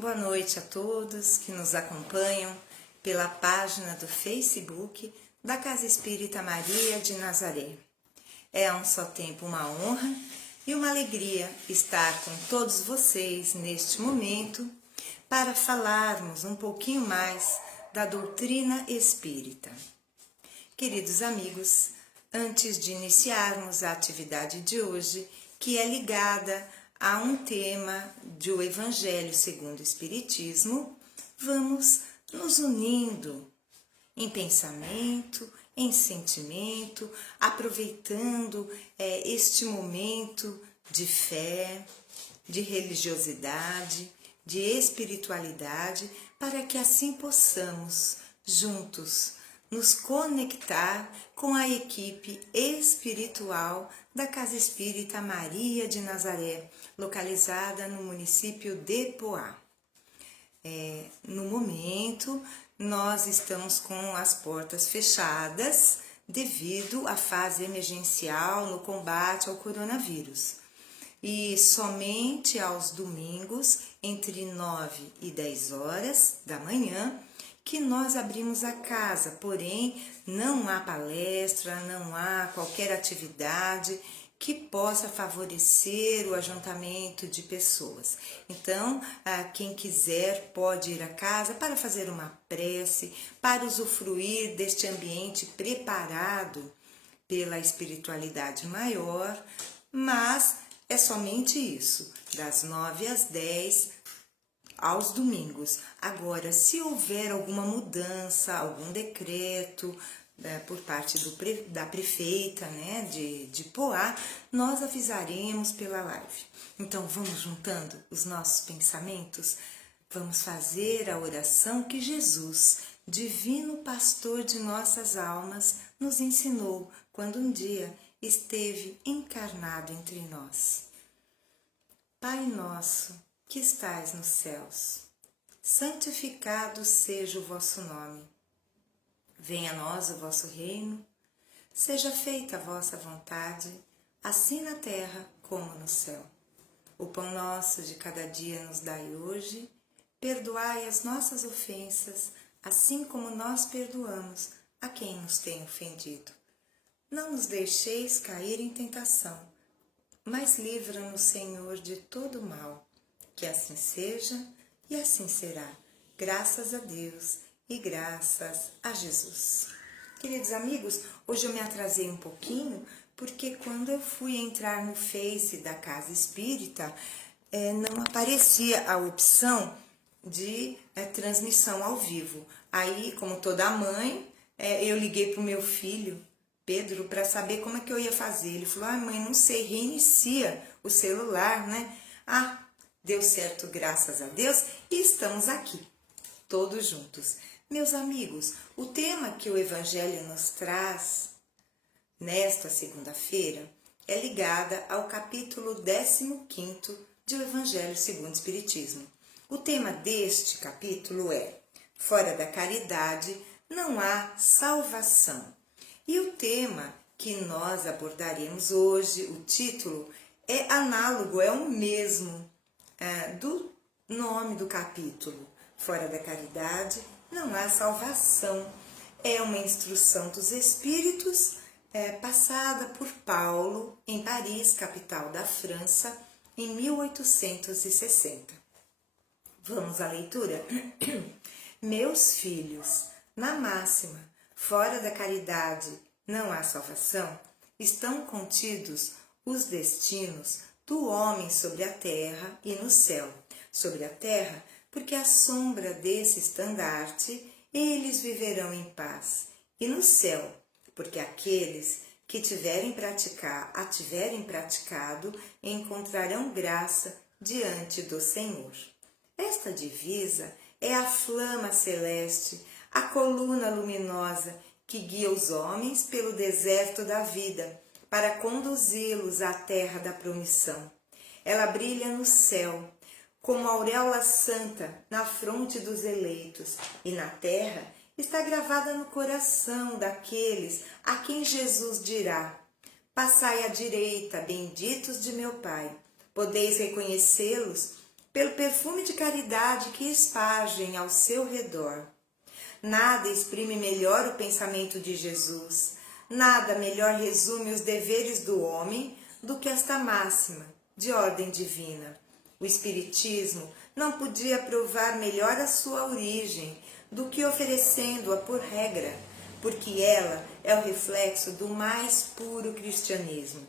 Boa noite a todos que nos acompanham pela página do Facebook da Casa Espírita Maria de Nazaré. É a um só tempo uma honra e uma alegria estar com todos vocês neste momento para falarmos um pouquinho mais da doutrina espírita. Queridos amigos, antes de iniciarmos a atividade de hoje, que é ligada a um tema do Evangelho segundo o Espiritismo, vamos nos unindo em pensamento, em sentimento, aproveitando este momento de fé, de religiosidade, de espiritualidade, para que assim possamos, juntos, nos conectar com a equipe espiritual da Casa Espírita Maria de Nazaré, localizada no município de Poá. No momento, nós estamos com as portas fechadas devido à fase emergencial no combate ao coronavírus. E somente aos domingos, entre 9 e 10 horas da manhã, que nós abrimos a casa, porém não há palestra, não há qualquer atividade que possa favorecer o ajuntamento de pessoas. Então, quem quiser pode ir à casa para fazer uma prece, para usufruir deste ambiente preparado pela espiritualidade maior, mas é somente isso, das 9 às 10 aos domingos. Agora, se houver alguma mudança, algum decreto por parte da prefeita, de Poá, nós avisaremos pela live. Então, vamos juntando os nossos pensamentos, vamos fazer a oração que Jesus, divino pastor de nossas almas, nos ensinou quando um dia esteve encarnado entre nós. Pai nosso, que estais nos céus, santificado seja o vosso nome. Venha a nós o vosso reino, seja feita a vossa vontade, assim na terra como no céu. O pão nosso de cada dia nos dai hoje, perdoai as nossas ofensas, assim como nós perdoamos a quem nos tem ofendido. Não nos deixeis cair em tentação, mas livra-nos, Senhor, de todo mal. Que assim seja e assim será, graças a Deus e graças a Jesus. Queridos amigos, hoje eu me atrasei um pouquinho, porque quando eu fui entrar no Face da Casa Espírita, não aparecia a opção de transmissão ao vivo. Aí, como toda mãe, eu liguei para o meu filho, Pedro, para saber como é que eu ia fazer. Ele falou, mãe, não sei, reinicia o celular, né? Deu certo, graças a Deus, e estamos aqui, todos juntos. Meus amigos, o tema que o Evangelho nos traz nesta segunda-feira é ligada ao capítulo 15º do Evangelho segundo o Espiritismo. O tema deste capítulo é: fora da caridade não há salvação. E o tema que nós abordaremos hoje, o título, é análogo, é o mesmo do nome do capítulo. Fora da caridade não há salvação. É uma instrução dos Espíritos passada por Paulo em Paris, capital da França, em 1860. Vamos à leitura? Meus filhos, na máxima, fora da caridade não há salvação, estão contidos os destinos do homem sobre a terra e no céu. Sobre a terra, porque à sombra desse estandarte eles viverão em paz. E no céu, porque aqueles que a tiverem praticado encontrarão graça diante do Senhor. Esta divisa é a flama celeste, a coluna luminosa que guia os homens pelo deserto da vida, para conduzi-los à terra da promissão. Ela brilha no céu, como auréola santa na fronte dos eleitos, e na terra está gravada no coração daqueles a quem Jesus dirá: passai à direita, benditos de meu Pai. Podeis reconhecê-los pelo perfume de caridade que espargem ao seu redor. Nada exprime melhor o pensamento de Jesus, nada melhor resume os deveres do homem do que esta máxima de ordem divina. O Espiritismo não podia provar melhor a sua origem do que oferecendo-a por regra, porque ela é o reflexo do mais puro cristianismo.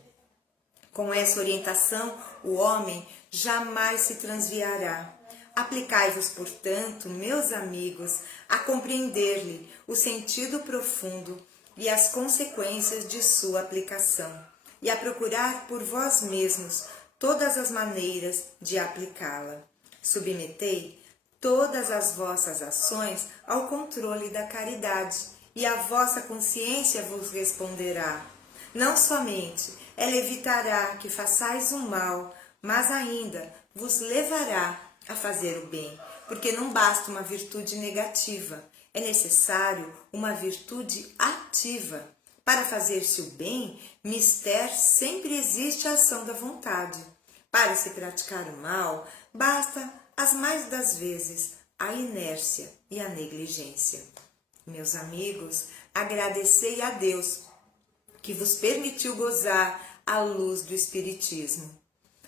Com essa orientação, o homem jamais se transviará. Aplicai-vos, portanto, meus amigos, a compreender-lhe o sentido profundo e as consequências de sua aplicação, e a procurar por vós mesmos todas as maneiras de aplicá-la. Submetei todas as vossas ações ao controle da caridade, e a vossa consciência vos responderá. Não somente ela evitará que façais o mal, mas ainda vos levará a fazer o bem, porque não basta uma virtude negativa, é necessário uma virtude ativa. Para fazer-se o bem, mister sempre existe a ação da vontade. Para se praticar o mal, basta, as mais das vezes, a inércia e a negligência. Meus amigos, agradecei a Deus que vos permitiu gozar a luz do Espiritismo.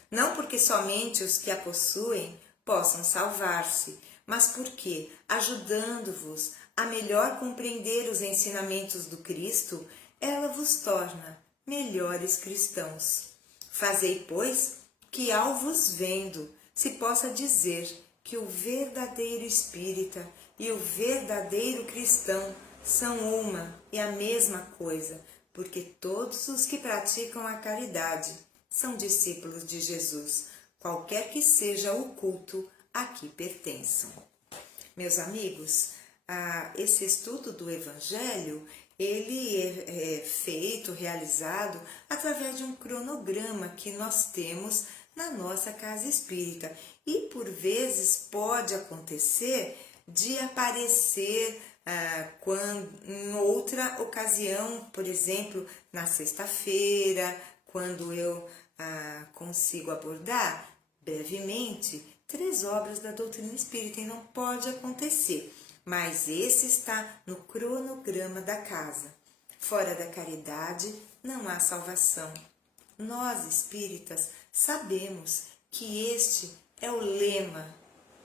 Não porque somente os que a possuem possam salvar-se, mas porque, ajudando-vos a melhor compreender os ensinamentos do Cristo, ela vos torna melhores cristãos. Fazei, pois, que ao vos vendo se possa dizer que o verdadeiro espírita e o verdadeiro cristão são uma e a mesma coisa, porque todos os que praticam a caridade são discípulos de Jesus, qualquer que seja o culto a que pertençam. Meus amigos, esse estudo do Evangelho, ele é feito, realizado através de um cronograma que nós temos na nossa casa espírita. E por vezes pode acontecer de aparecer em outra ocasião, por exemplo, na sexta-feira, quando eu consigo abordar brevemente 3 obras da doutrina espírita, e não pode acontecer. Mas esse está no cronograma da casa. Fora da caridade não há salvação. Nós, espíritas, sabemos que este é o lema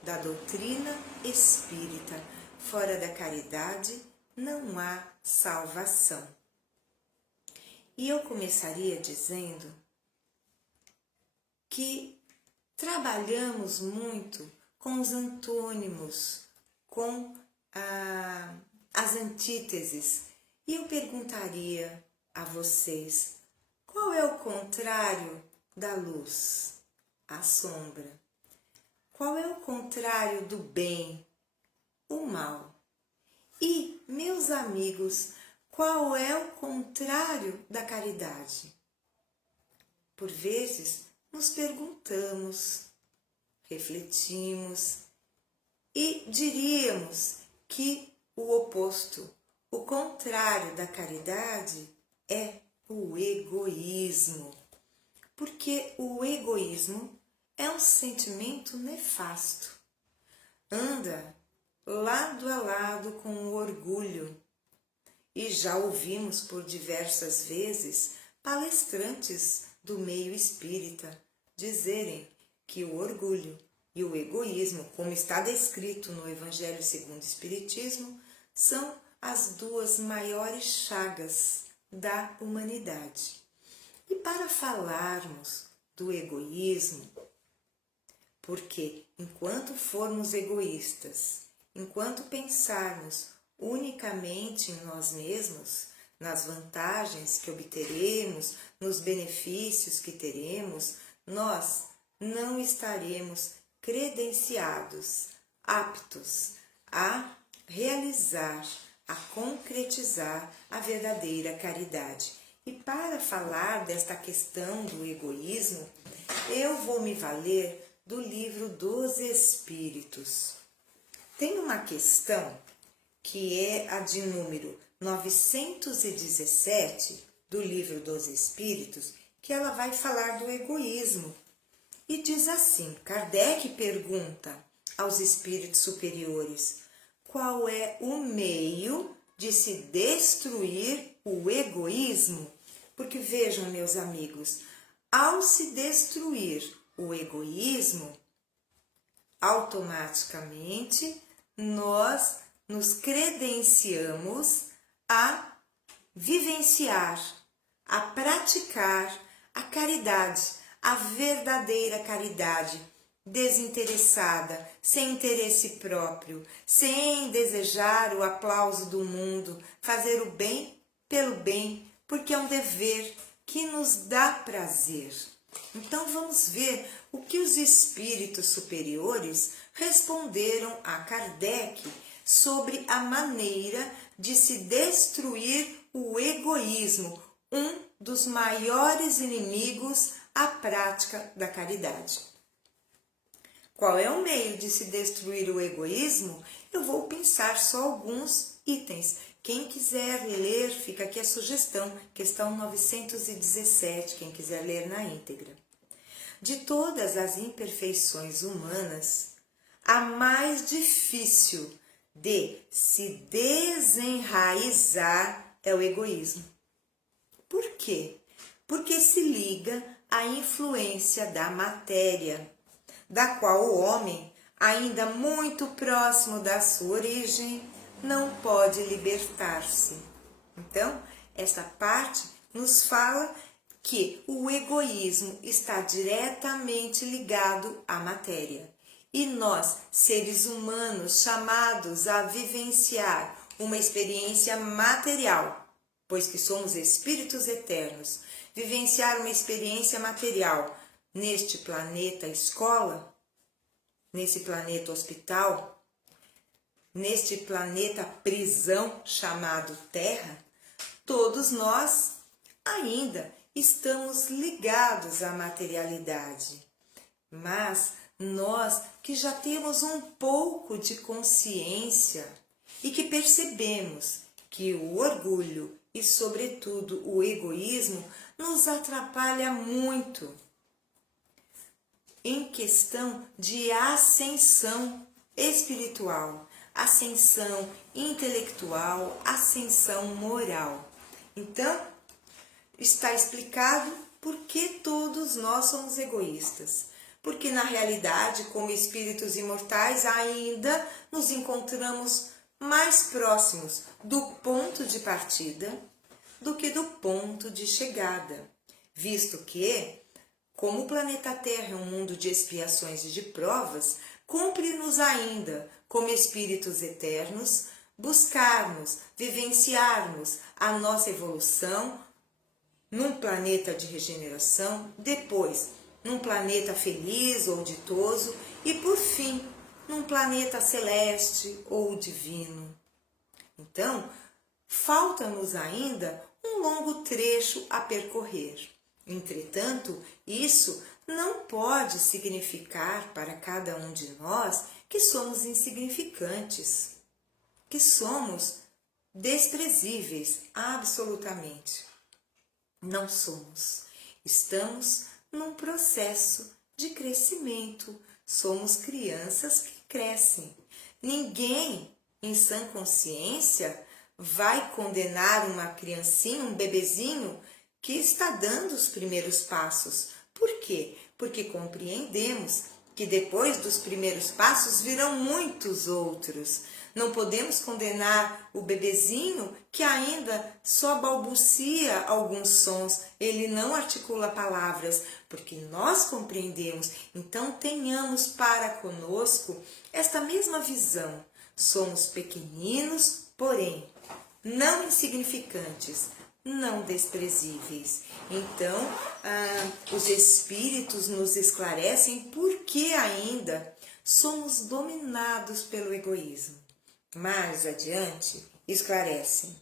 da doutrina espírita. Fora da caridade não há salvação. E eu começaria dizendo que trabalhamos muito com os antônimos, com as antíteses. E eu perguntaria a vocês, qual é o contrário da luz? A sombra. Qual é o contrário do bem? O mal. E, meus amigos, qual é o contrário da caridade? Por vezes, nos perguntamos, refletimos e diríamos que o oposto, o contrário da caridade é o egoísmo. Porque o egoísmo é um sentimento nefasto. Anda lado a lado com o orgulho. E já ouvimos por diversas vezes palestrantes do meio espírita dizerem que o orgulho e o egoísmo, como está descrito no Evangelho segundo o Espiritismo, são as 2 maiores chagas da humanidade. E para falarmos do egoísmo, porque enquanto formos egoístas, enquanto pensarmos unicamente em nós mesmos, nas vantagens que obteremos, nos benefícios que teremos, nós não estaremos credenciados, aptos a realizar, a concretizar a verdadeira caridade. E para falar desta questão do egoísmo, eu vou me valer do Livro dos Espíritos. Tem uma questão que é a de número 917 do Livro dos Espíritos, que ela vai falar do egoísmo. e diz assim: Kardec pergunta aos espíritos superiores: qual é o meio de se destruir o egoísmo? Porque vejam, meus amigos, ao se destruir o egoísmo, automaticamente nós nos credenciamos a vivenciar, a praticar a caridade, a verdadeira caridade, desinteressada, sem interesse próprio, sem desejar o aplauso do mundo, fazer o bem pelo bem, porque é um dever que nos dá prazer. Então vamos ver o que os espíritos superiores responderam a Kardec sobre a maneira de se destruir o egoísmo, um dos maiores inimigos à prática da caridade. Qual é o meio de se destruir o egoísmo? Eu vou pensar só alguns itens. Quem quiser ler, fica aqui a sugestão, questão 917, quem quiser ler na íntegra. De todas as imperfeições humanas, a mais difícil de se desenraizar é o egoísmo. Por quê? Porque se liga à influência da matéria, da qual o homem, ainda muito próximo da sua origem, não pode libertar-se. Então, esta parte nos fala que o egoísmo está diretamente ligado à matéria. E nós, seres humanos, chamados a vivenciar uma experiência material, pois que somos espíritos eternos, vivenciar uma experiência material neste planeta escola, nesse planeta hospital, neste planeta prisão chamado Terra, todos nós ainda estamos ligados à materialidade. Mas nós que já temos um pouco de consciência e que percebemos que o orgulho e, sobretudo, o egoísmo nos atrapalha muito em questão de ascensão espiritual, ascensão intelectual, ascensão moral. Então, está explicado por que todos nós somos egoístas. Porque na realidade, como espíritos imortais, ainda nos encontramos mais próximos do ponto de partida do que do ponto de chegada, visto que, como o planeta Terra é um mundo de expiações e de provas, cumpre-nos ainda, como espíritos eternos, buscarmos, vivenciarmos a nossa evolução num planeta de regeneração, depois num planeta feliz ou ditoso e, por fim, num planeta celeste ou divino. Então, falta-nos ainda um longo trecho a percorrer. Entretanto, isso não pode significar para cada um de nós que somos insignificantes, que somos desprezíveis, absolutamente. Não somos. Estamos num processo de crescimento. Somos crianças que crescem. Ninguém, em sã consciência, vai condenar uma criancinha, um bebezinho, que está dando os primeiros passos. Por quê? Porque compreendemos que depois dos primeiros passos virão muitos outros. Não podemos condenar o bebezinho que ainda só balbucia alguns sons, ele não articula palavras, porque nós compreendemos. Então tenhamos para conosco esta mesma visão. Somos pequeninos, porém não insignificantes, não desprezíveis. Então, os espíritos nos esclarecem por que ainda somos dominados pelo egoísmo. Mais adiante, esclarecem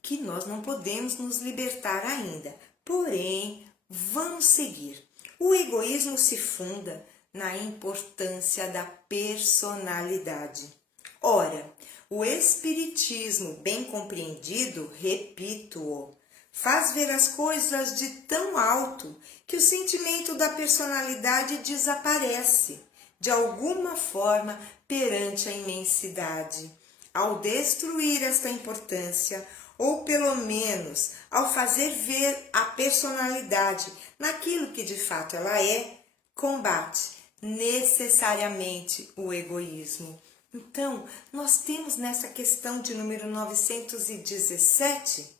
que nós não podemos nos libertar ainda, porém, vamos seguir. O egoísmo se funda na importância da personalidade. Ora, o Espiritismo bem compreendido, repito-o, faz ver as coisas de tão alto que o sentimento da personalidade desaparece, de alguma forma, perante a imensidade. Ao destruir esta importância, ou pelo menos ao fazer ver a personalidade naquilo que de fato ela é, combate necessariamente o egoísmo. Então, nós temos nessa questão de número 917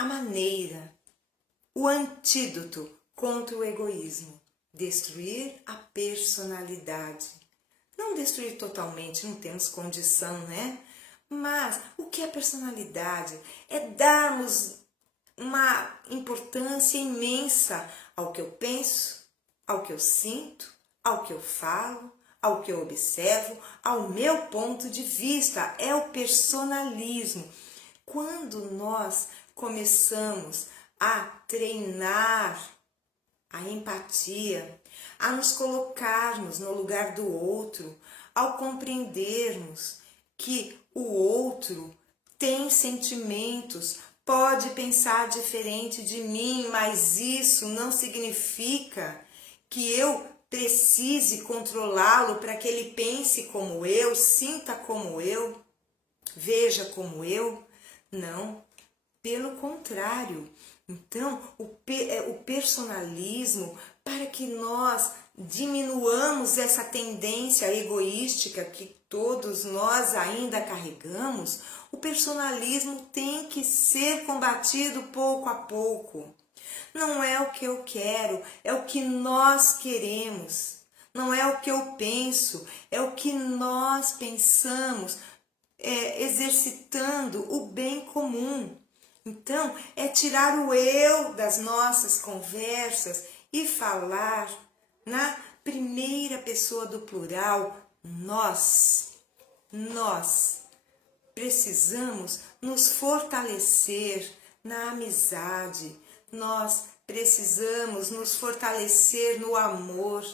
a maneira, o antídoto contra o egoísmo: destruir a personalidade. Não destruir totalmente, não temos condição, né? Mas o que é personalidade? É darmos uma importância imensa ao que eu penso, ao que eu sinto, ao que eu falo, ao que eu observo, ao meu ponto de vista. É o personalismo. Quando nós começamos a treinar a empatia, a nos colocarmos no lugar do outro, ao compreendermos que o outro tem sentimentos, pode pensar diferente de mim, mas isso não significa que eu precise controlá-lo para que ele pense como eu, sinta como eu, veja como eu. Não, pelo contrário. Então, o personalismo, para que nós diminuamos essa tendência egoística que todos nós ainda carregamos, o personalismo tem que ser combatido pouco a pouco. Não é o que eu quero, é o que nós queremos. Não é o que eu penso, é o que nós pensamos, exercitando o bem comum. Então, é tirar o eu das nossas conversas e falar na primeira pessoa do plural, nós. Nós precisamos nos fortalecer na amizade, nós precisamos nos fortalecer no amor,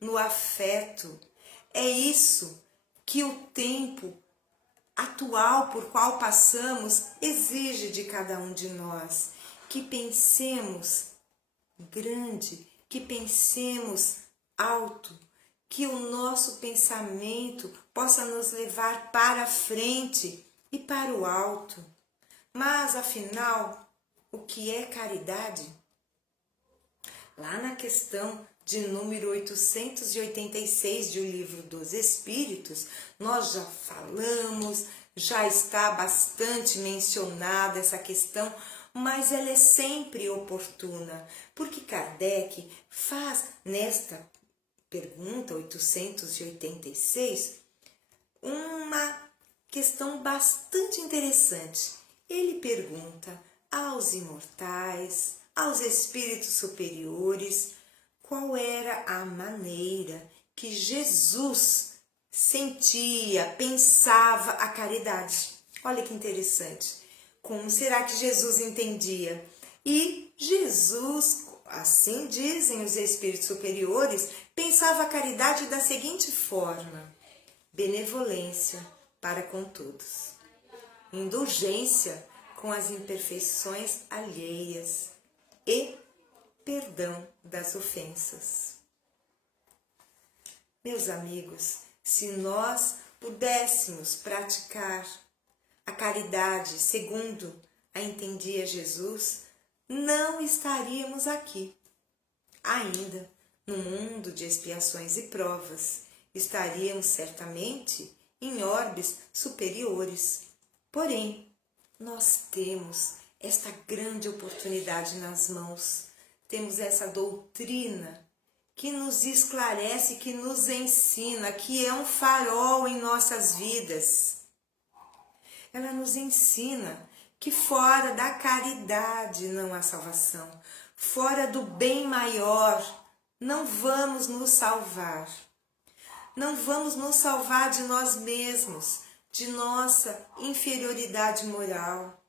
no afeto. É isso que o tempo atual por qual passamos exige de cada um de nós, que pensemos grande, que pensemos alto, que o nosso pensamento possa nos levar para frente e para o alto. Mas afinal, o que é caridade? Lá na questão de número 886 do Livro dos Espíritos, nós já falamos, já está bastante mencionada essa questão, mas ela é sempre oportuna, porque Kardec faz nesta pergunta 886 uma questão bastante interessante. Ele pergunta aos imortais, aos espíritos superiores, qual era a maneira que Jesus sentia, pensava a caridade. Olha que interessante. Como será que Jesus entendia? E Jesus, assim dizem os espíritos superiores, pensava a caridade da seguinte forma: benevolência para com todos, indulgência com as imperfeições alheias e perdão das ofensas. Meus amigos, se nós pudéssemos praticar a caridade segundo a entendia Jesus, não estaríamos aqui. Ainda no mundo de expiações e provas, estaríamos certamente em orbes superiores. Porém, nós temos esta grande oportunidade nas mãos. Temos essa doutrina que nos esclarece, que nos ensina, que é um farol em nossas vidas. Ela nos ensina que fora da caridade não há salvação. Fora do bem maior não vamos nos salvar. Não vamos nos salvar de nós mesmos, de nossa inferioridade moral.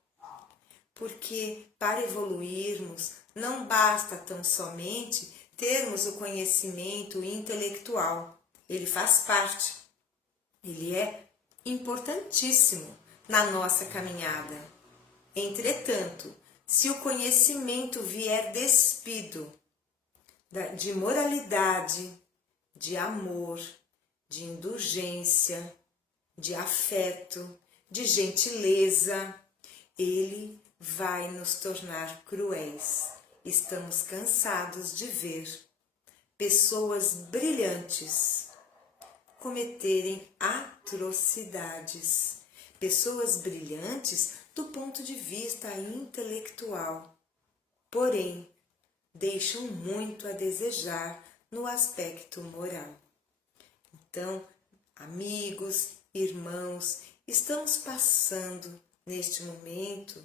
Porque para evoluirmos não basta tão somente termos o conhecimento intelectual. Ele faz parte. Ele é importantíssimo na nossa caminhada. Entretanto, se o conhecimento vier despido de moralidade, de amor, de indulgência, de afeto, de gentileza, ele vai nos tornar cruéis. Estamos cansados de ver pessoas brilhantes cometerem atrocidades. Pessoas brilhantes do ponto de vista intelectual, porém, deixam muito a desejar no aspecto moral. Então, amigos, irmãos, estamos passando neste momento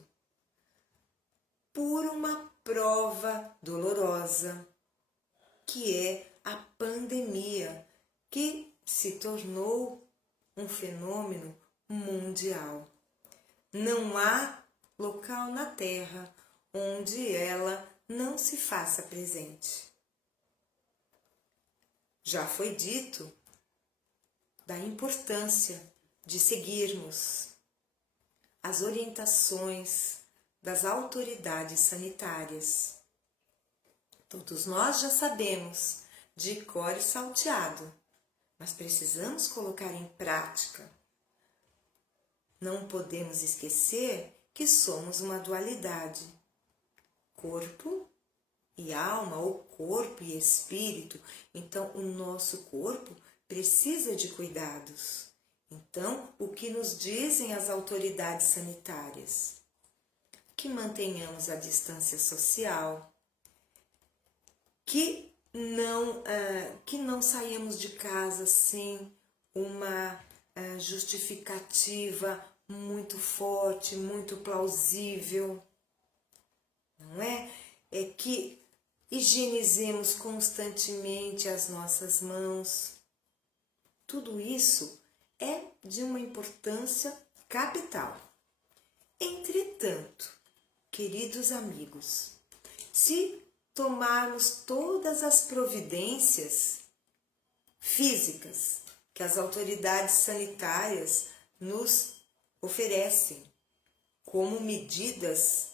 por uma prova dolorosa, que é a pandemia, que se tornou um fenômeno mundial. Não há local na Terra onde ela não se faça presente. Já foi dito da importância de seguirmos as orientações das autoridades sanitárias. Todos nós já sabemos de cor e salteado, mas precisamos colocar em prática. Não podemos esquecer que somos uma dualidade, corpo e alma, ou corpo e espírito. Então, o nosso corpo precisa de cuidados. Então, o que nos dizem as autoridades sanitárias? Que mantenhamos a distância social, que não saímos de casa sem uma justificativa muito forte, muito plausível, não é? É que higienizemos constantemente as nossas mãos. Tudo isso é de uma importância capital. Entretanto, queridos amigos, se tomarmos todas as providências físicas que as autoridades sanitárias nos oferecem como medidas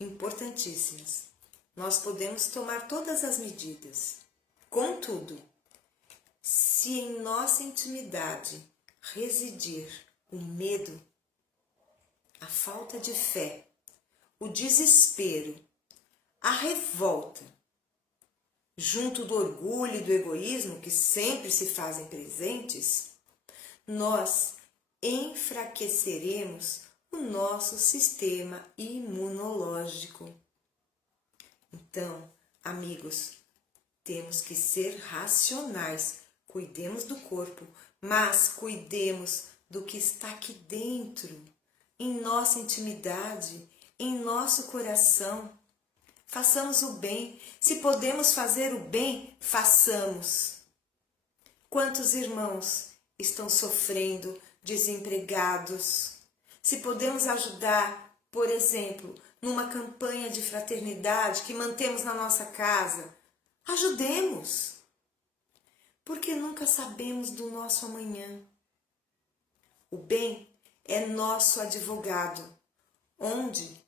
importantíssimas, nós podemos tomar todas as medidas. Contudo, se em nossa intimidade residir o medo, a falta de fé, o desespero, a revolta, junto do orgulho e do egoísmo que sempre se fazem presentes, nós enfraqueceremos o nosso sistema imunológico. Então, amigos, temos que ser racionais. Cuidemos do corpo, mas cuidemos do que está aqui dentro, em nossa intimidade, em nosso coração. Façamos o bem. Se podemos fazer o bem, façamos. Quantos irmãos estão sofrendo, desempregados? Se podemos ajudar, por exemplo, numa campanha de fraternidade que mantemos na nossa casa, ajudemos. Porque nunca sabemos do nosso amanhã. O bem é nosso advogado, onde,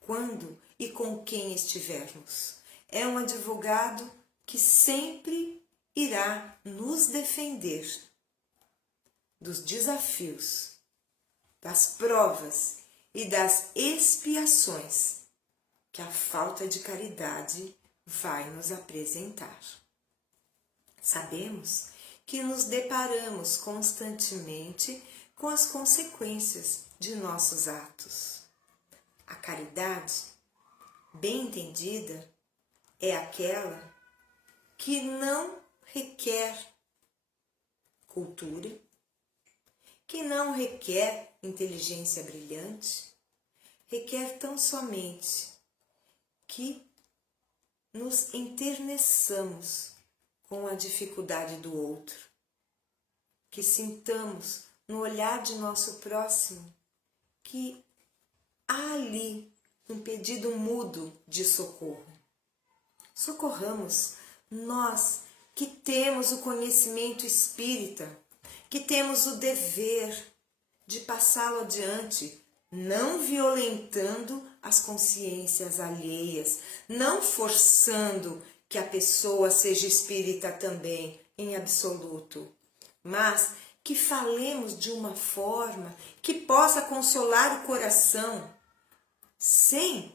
quando e com quem estivermos. É um advogado que sempre irá nos defender dos desafios, das provas e das expiações que a falta de caridade vai nos apresentar. Sabemos que nos deparamos constantemente com as consequências de nossos atos. A caridade, bem entendida, é aquela que não requer cultura, que não requer inteligência brilhante, requer tão somente que nos enterneçamos com a dificuldade do outro, que sintamos no olhar de nosso próximo que há ali um pedido mudo de socorro. Socorramos nós que temos o conhecimento espírita, que temos o dever de passá-lo adiante, não violentando as consciências alheias, não forçando que a pessoa seja espírita também, em absoluto, mas que falemos de uma forma que possa consolar o coração, sem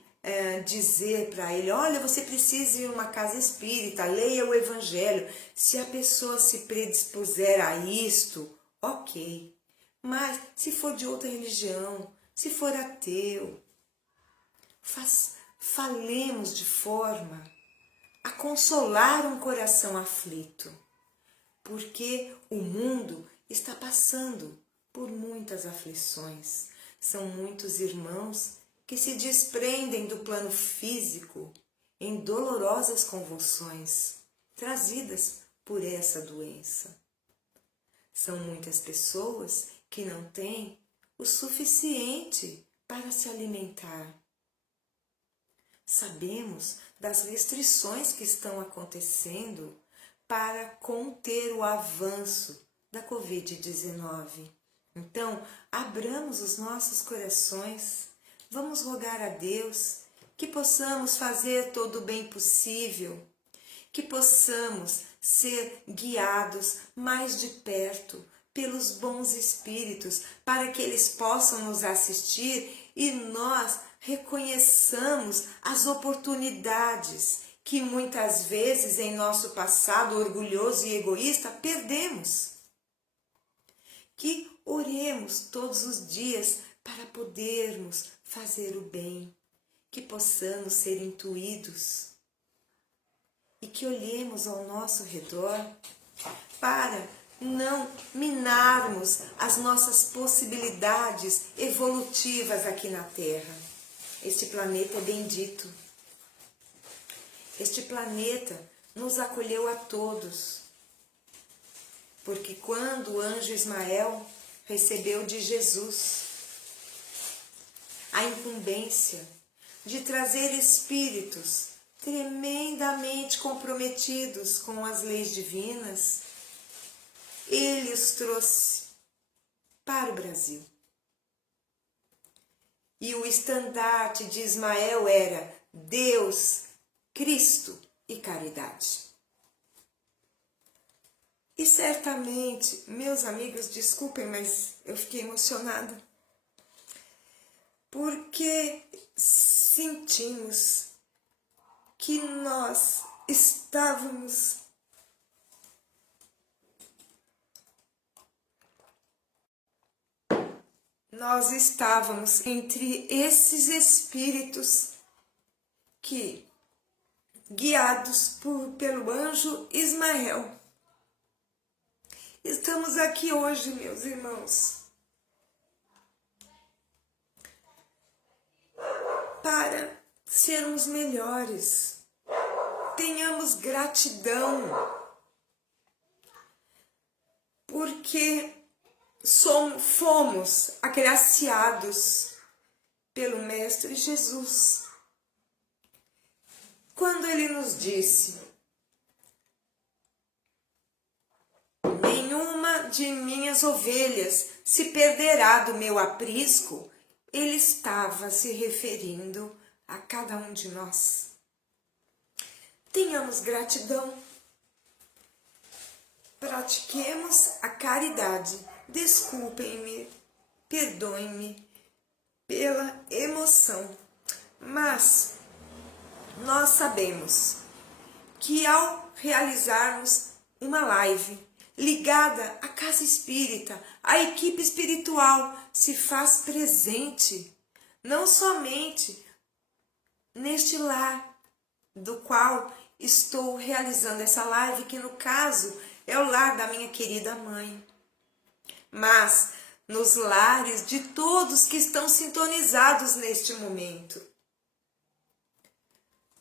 dizer para ele, olha, você precisa ir a uma casa espírita, leia o evangelho. Se a pessoa se predispuser a isto, ok. Mas se for de outra religião, se for ateu, falemos de forma a consolar um coração aflito, porque o mundo está passando por muitas aflições. São muitos irmãos que se desprendem do plano físico em dolorosas convulsões trazidas por essa doença. São muitas pessoas que não têm o suficiente para se alimentar. Sabemos das restrições que estão acontecendo para conter o avanço da Covid-19. Então, abramos os nossos corações, vamos rogar a Deus que possamos fazer todo o bem possível, que possamos ser guiados mais de perto pelos bons espíritos, para que eles possam nos assistir e nós reconheçamos as oportunidades que muitas vezes em nosso passado orgulhoso e egoísta perdemos. Que oremos todos os dias para podermos fazer o bem, que possamos ser intuídos e que olhemos ao nosso redor para não minarmos as nossas possibilidades evolutivas aqui na Terra. Este planeta é bendito. Este planeta nos acolheu a todos, porque quando o anjo Ismael recebeu de Jesus a incumbência de trazer espíritos tremendamente comprometidos com as leis divinas, ele os trouxe para o Brasil. E o estandarte de Ismael era Deus, Cristo e caridade. E certamente, meus amigos, desculpem, mas eu fiquei emocionada, porque sentimos que nós estávamos entre esses espíritos que, guiados pelo anjo Ismael, estamos aqui hoje, meus irmãos, para sermos melhores. Tenhamos gratidão, porque fomos agraciados pelo Mestre Jesus, quando ele nos disse: nenhuma de minhas ovelhas se perderá do meu aprisco. Ele estava se referindo a cada um de nós. Tenhamos gratidão, pratiquemos a caridade. Desculpem-me, perdoem-me pela emoção, mas nós sabemos que ao realizarmos uma live ligada à casa espírita, a equipe espiritual se faz presente, não somente neste lar do qual estou realizando essa live, que no caso é o lar da minha querida mãe, mas nos lares de todos que estão sintonizados neste momento.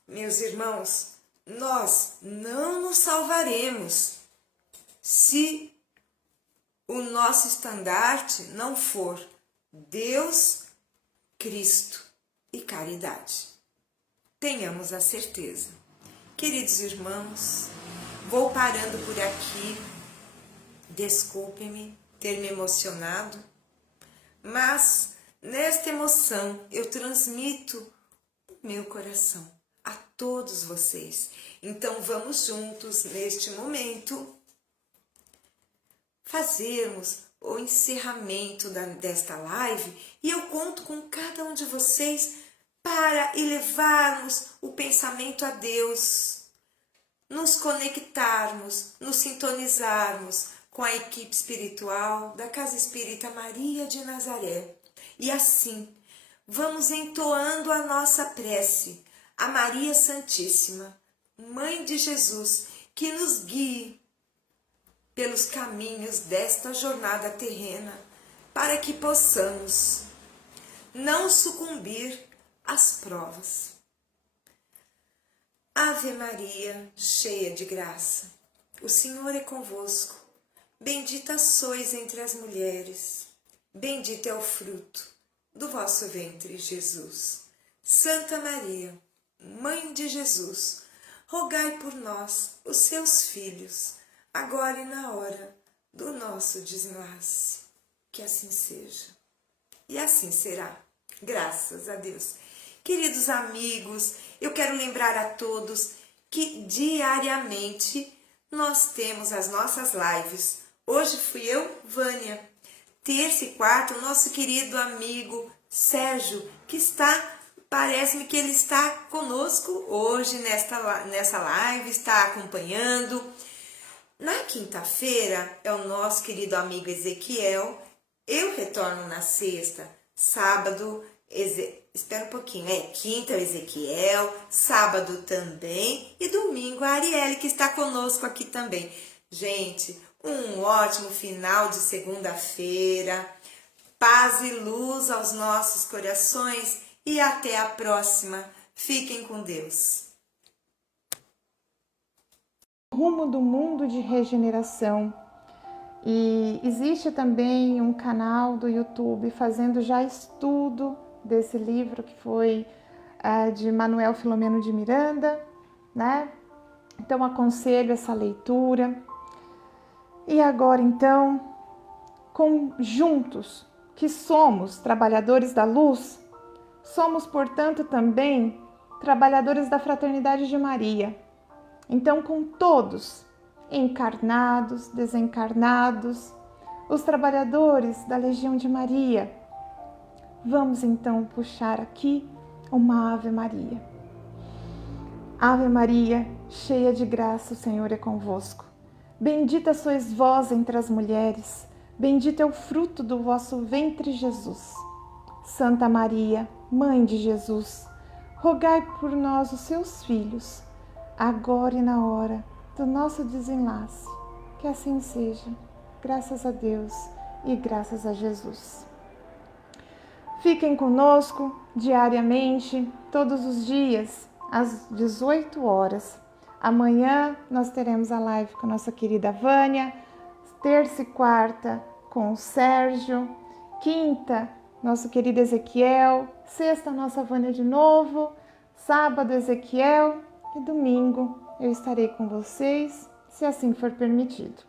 Meus irmãos, nós não nos salvaremos se o nosso estandarte não for Deus, Cristo e caridade. Tenhamos a certeza. Queridos irmãos, vou parando por aqui. Desculpem-me ter me emocionado, mas nesta emoção eu transmito meu coração a todos vocês. Então vamos juntos neste momento fazermos o encerramento desta live e eu conto com cada um de vocês para elevarmos o pensamento a Deus, nos conectarmos, nos sintonizarmos com a equipe espiritual da Casa Espírita Maria de Nazaré. E assim, vamos entoando a nossa prece a Maria Santíssima, Mãe de Jesus, que nos guie pelos caminhos desta jornada terrena, para que possamos não sucumbir às provas. Ave Maria, cheia de graça, o Senhor é convosco. Bendita sois entre as mulheres, bendito é o fruto do vosso ventre, Jesus. Santa Maria, Mãe de Jesus, rogai por nós, os seus filhos, agora e na hora do nosso desenlace. Que assim seja. E assim será. Graças a Deus. Queridos amigos, eu quero lembrar a todos que diariamente nós temos as nossas lives. Hoje fui eu, Vânia. Terça e quarta, o nosso querido amigo Sérgio, que parece-me que ele está conosco hoje nessa live, está acompanhando. Na quinta-feira é o nosso querido amigo Ezequiel. Eu retorno na sexta, sábado, espera um pouquinho, quinta é o Ezequiel, sábado também e domingo a Arielle, que está conosco aqui também. Gente, um ótimo final de segunda-feira, paz e luz aos nossos corações e até a próxima. Fiquem com Deus. Rumo do mundo de regeneração. E existe também um canal do YouTube fazendo já estudo desse livro que foi de Manuel Filomeno de Miranda, né? Então aconselho essa leitura. E agora então, juntos que somos trabalhadores da luz, somos portanto também trabalhadores da Fraternidade de Maria. Então, com todos, encarnados, desencarnados, os trabalhadores da Legião de Maria, vamos então puxar aqui uma Ave Maria. Ave Maria, cheia de graça, o Senhor é convosco. Bendita sois vós entre as mulheres, bendito é o fruto do vosso ventre, Jesus. Santa Maria, Mãe de Jesus, rogai por nós, os seus filhos, agora e na hora do nosso desenlace. Que assim seja, graças a Deus e graças a Jesus. Fiquem conosco diariamente, todos os dias, às 18 horas. Amanhã nós teremos a live com a nossa querida Vânia, terça e quarta com o Sérgio, quinta, nosso querido Ezequiel, sexta, nossa Vânia de novo, sábado, Ezequiel, e domingo eu estarei com vocês, se assim for permitido.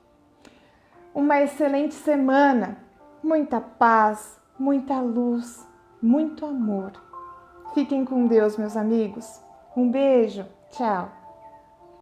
Uma excelente semana, muita paz, muita luz, muito amor. Fiquem com Deus, meus amigos. Um beijo, tchau.